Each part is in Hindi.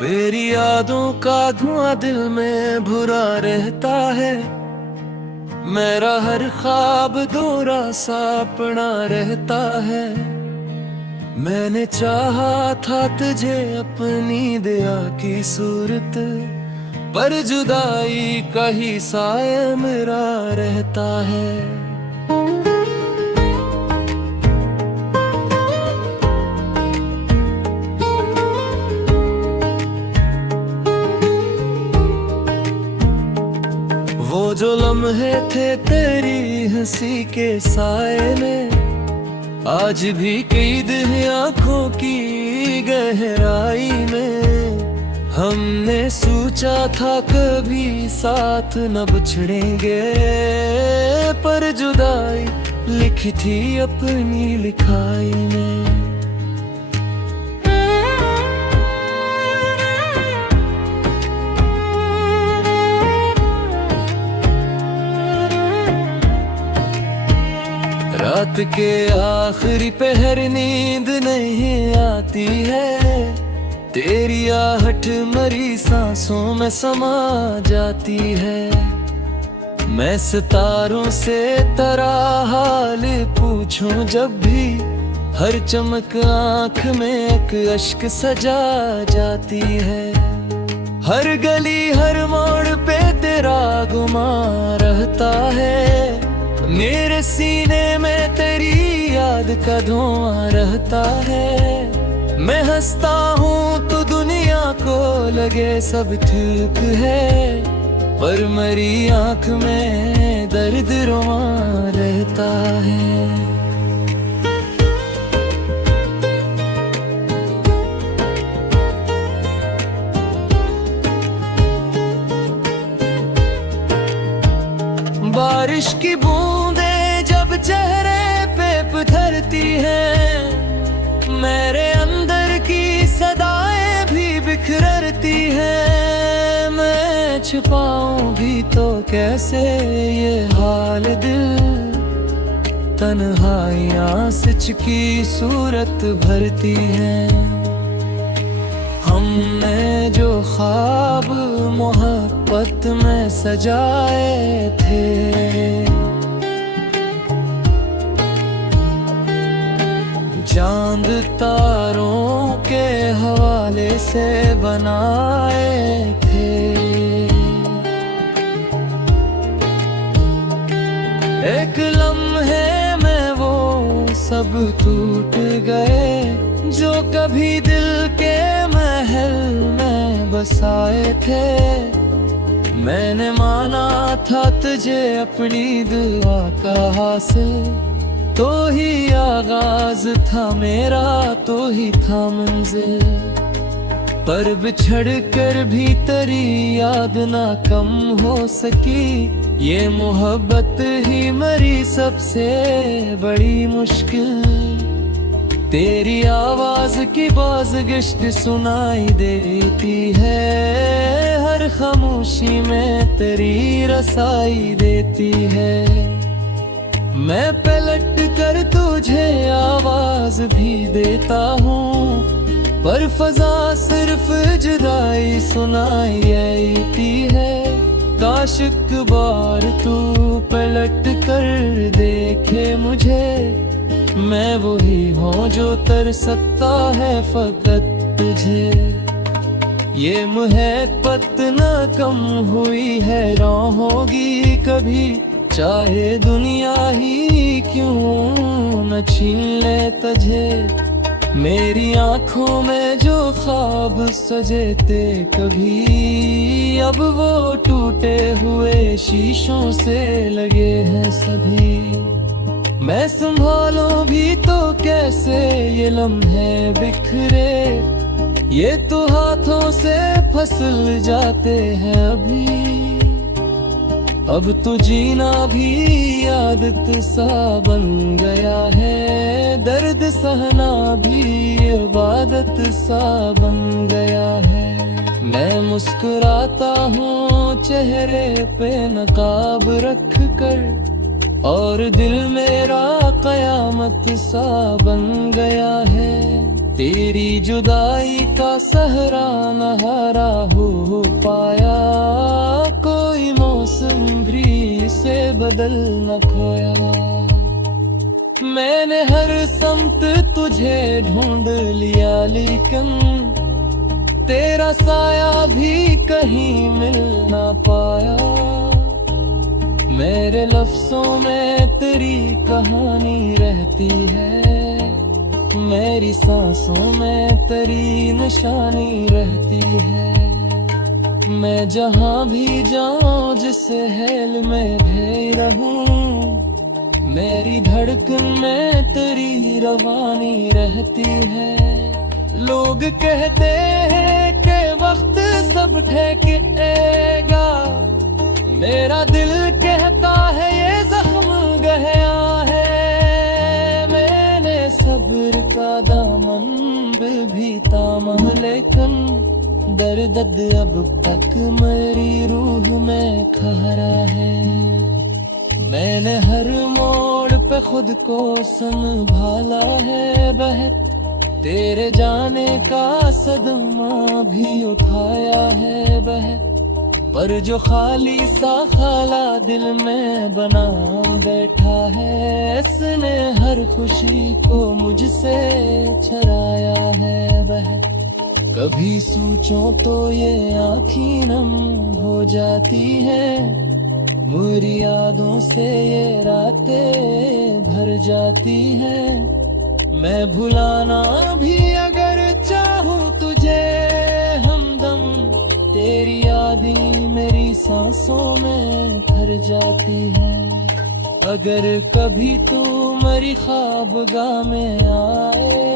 तेरी यादों का धुआं दिल में भुरा रहता है। मेरा हर ख्वाब दोरा सपना रहता है। मैंने चाहा था तुझे अपनी दया की सूरत, पर जुदाई का ही साया मेरा रहता है। वो जो लम्हे थे तेरी हंसी के साए में, आज भी कैद है आंखों की गहराई में। हमने सोचा था कभी साथ न बिछड़ेंगे, पर जुदाई लिखी थी अपनी लिखाई में। रात के आखिरी पहर नींद नहीं आती है, तेरी आहट मरी सांसों में समा जाती है। मैं सितारों से तेरा हाल पूछूं जब भी, हर चमक आंख में एक अश्क सजा जाती है। हर गली हर मोड़ पे तेरा गुमा रहता है, मेरे सीने में तेरी याद का धुआं रहता है। मैं हंसता हूँ तो दुनिया को लगे सब ठीक है, पर मेरी आँख में दर्द रोआ रहता है। बारिश की बूंदें जब चेहरे पे उतरती हैं, मेरे अंदर की सदाएं भी बिखरती हैं। मैं छुपाऊं भी तो कैसे ये हाल दिल, तन्हाइयां सच की सूरत भरती हैं। हमने जो ख्वाब मोहब्बत में सजाए थे, चांद तारों के हवाले से बनाए थे। एक लम्हे में वो सब टूट गए, जो कभी दिल के महल में बसाए थे। मैंने माना था तुझे अपनी दुआ का हासिल, तो ही आगाज था मेरा, तो ही था मंजिल। पर बिछड़ कर भी तेरी याद ना कम हो सकी, ये मोहब्बत ही मरी सबसे बड़ी मुश्किल। तेरी आवाज की बाज़गिश्त सुनाई देती है, हर खामोशी में तेरी रसाई देती है। मैं पलट कर तुझे आवाज भी देता हूँ, पर फजा सिर्फ जुदाई सुनाई देती है। काश एक बार तू पलट कर देखे मुझे, मैं वही हूँ जो तरसता है फकत तुझे। ये मोहब्बत न कम हुई है, ना होगी कभी, चाहे दुनिया ही क्यों न छीन ले तुझे। मेरी आंखों में जो ख्वाब सजे थे कभी, अब वो टूटे हुए शीशों से लगे हैं सभी। मैं संभालूं भी तो कैसे ये लम्हे बिखरे, ये तो हाथों से फिसल जाते हैं अभी। अब तो जीना भी आदत सा बन गया है, दर्द सहना भी इबादत सा बन गया है। मैं मुस्कुराता हूँ चेहरे पे नकाब रख कर, और दिल मेरा कयामत सा बन गया है। तेरी जुदाई का सहरा न हरा हो पाया, कोई मौसम भी से बदल न खोया। मैंने हर समत तुझे ढूंढ लिया, लेकिन तेरा साया भी कहीं मिल ना पाया। मेरे लफ्जों में तेरी कहानी रहती है, मेरी सांसों में तेरी निशानी रहती है। मैं जहां भी जाऊं जिस हेल में भी रहूं, मेरी धड़कन में तेरी रवानी रहती है। लोग कहते हैं कि वक्त सब ठहरेगा, मेरा दिल कहता है ये जख्म गहरा है। मैंने सब्र का दामन भी थामा, लेकिन दर्द अब तक मेरी रूह में खहरा है। मैंने हर मोड़ पे खुद को संभाला है, बहत तेरे जाने का सदमा भी उठाया है बहत। पर जो खाली सा खाला दिल में बना बैठा है, इसने हर खुशी को मुझसे छराया है बहत। कभी सोचो तो ये आँखें नम हो जाती है, मेरी यादों से ये रातें भर जाती हैं। मैं भुलाना भी अगर चाहूँ तुझे हमदम, तेरी यादें मेरी सांसों में भर जाती हैं। अगर कभी तू मेरी ख्वाबगाह में आए,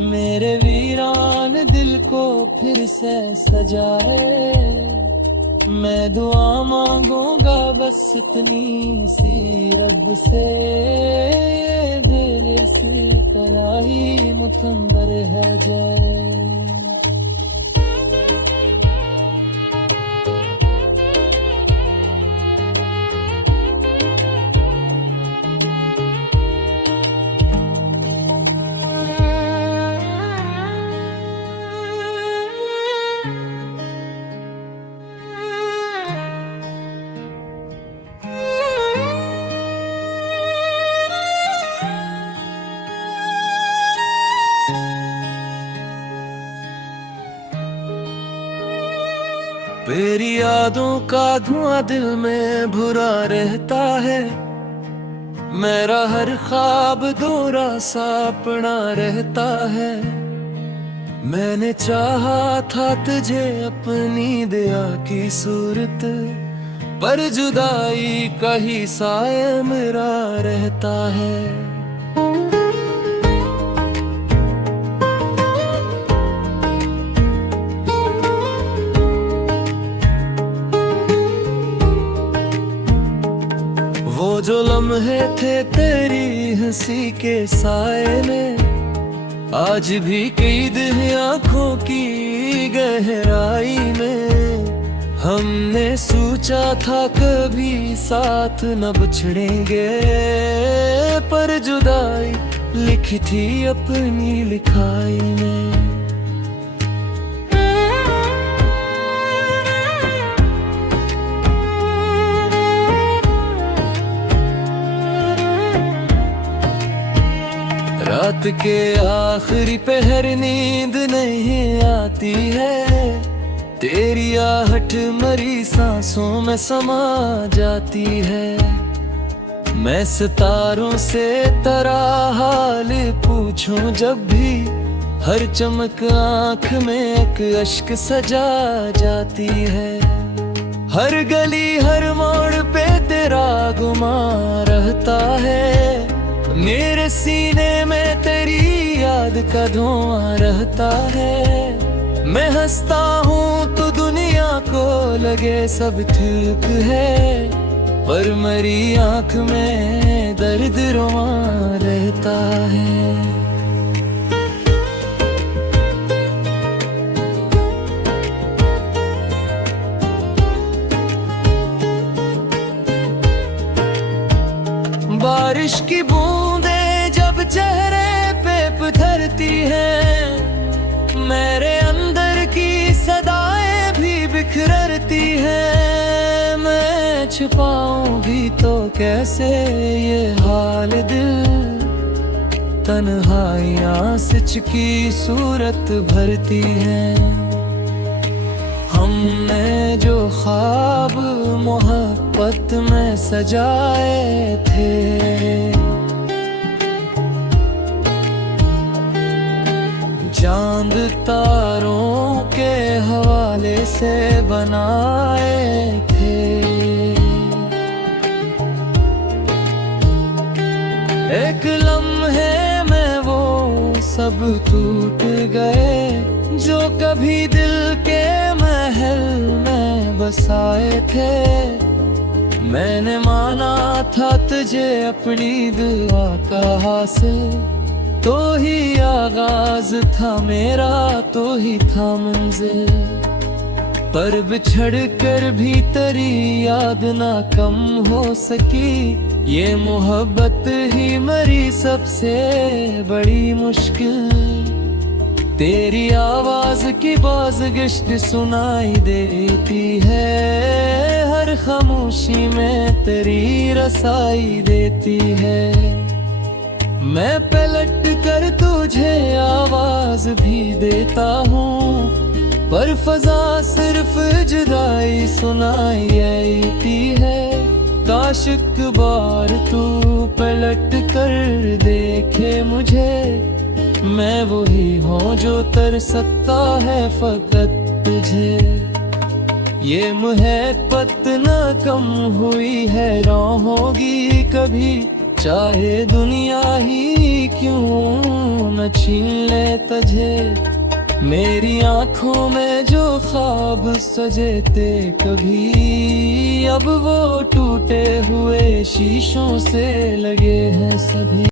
मेरे वीरान दिल को फिर से सजाए। मैं दुआ मांगूंगा बस इतनी सी रब से, ये दिल से कराही मुतंबर है जाए। तेरी यादों का धुआं दिल में भुरा रहता है, मेरा हर ख्वाब दोरा सपना रहता है। मैंने चाहा था तुझे अपनी दया की सूरत, पर जुदाई का ही साया मेरा रहता है। वो जो लम्हे थे तेरी हंसी के साए में, आज भी कैद है आंखों की गहराई में। हमने सोचा था कभी साथ न बिछड़ेंगे, पर जुदाई लिखी थी अपनी लिखाई में। रात के आखिरी पहर नींद नहीं आती है, तेरी आहट मरी सांसों में समा जाती है। मैं सितारों से तेरा हाल पूछूं जब भी, हर चमक आंख में एक अश्क सजा जाती है। हर गली हर मोड़ पे तेरा गुमा रहता है, मेरे सीने में तेरी याद का धुआं रहता है। मैं हंसता हूँ तो दुनिया को लगे सब ठीक है, पर मेरी आँख में दर्द रोआ रहता है। बारिश की बूंदें जब चेहरे पे धरती है, मेरे अंदर की सदाएं भी बिखरती है। मैं छुपाऊं भी तो कैसे ये हाल दिल, तन्हाइयां सच की सूरत भरती है। हमने जो ख्वाब मोहब्बत में सजाए थे, चांद तारों के हवाले से बनाए थे। एक लम्हे में वो सब टूट गए, जो कभी दिल के महल में बसाए थे। मैंने माना था तुझे अपनी दुआ का हासिल, तो ही आगाज था मेरा, तो ही था मंजिल। पर बिछड़ कर भी तेरी याद ना कम हो सकी, ये मोहब्बत ही मरी सबसे बड़ी मुश्किल। तेरी आवाज की बाज़गिश्त सुनाई देती है, हर खामोशी में तेरी रसाई देती है। मैं पलट कर तुझे आवाज भी देता हूँ, पर फजा सिर्फ जुदाई सुनाई देती है। काश एक बार तू पलट कर देखे मुझे, मैं वही हूँ जो तरसता है फकत तुझे। ये मोहब्बत न कम हुई है, रौं होगी कभी, चाहे दुनिया ही क्यों न छीन ले तुझे। मेरी आँखों में जो ख्वाब सजे थे कभी, अब वो टूटे हुए शीशों से लगे हैं सभी।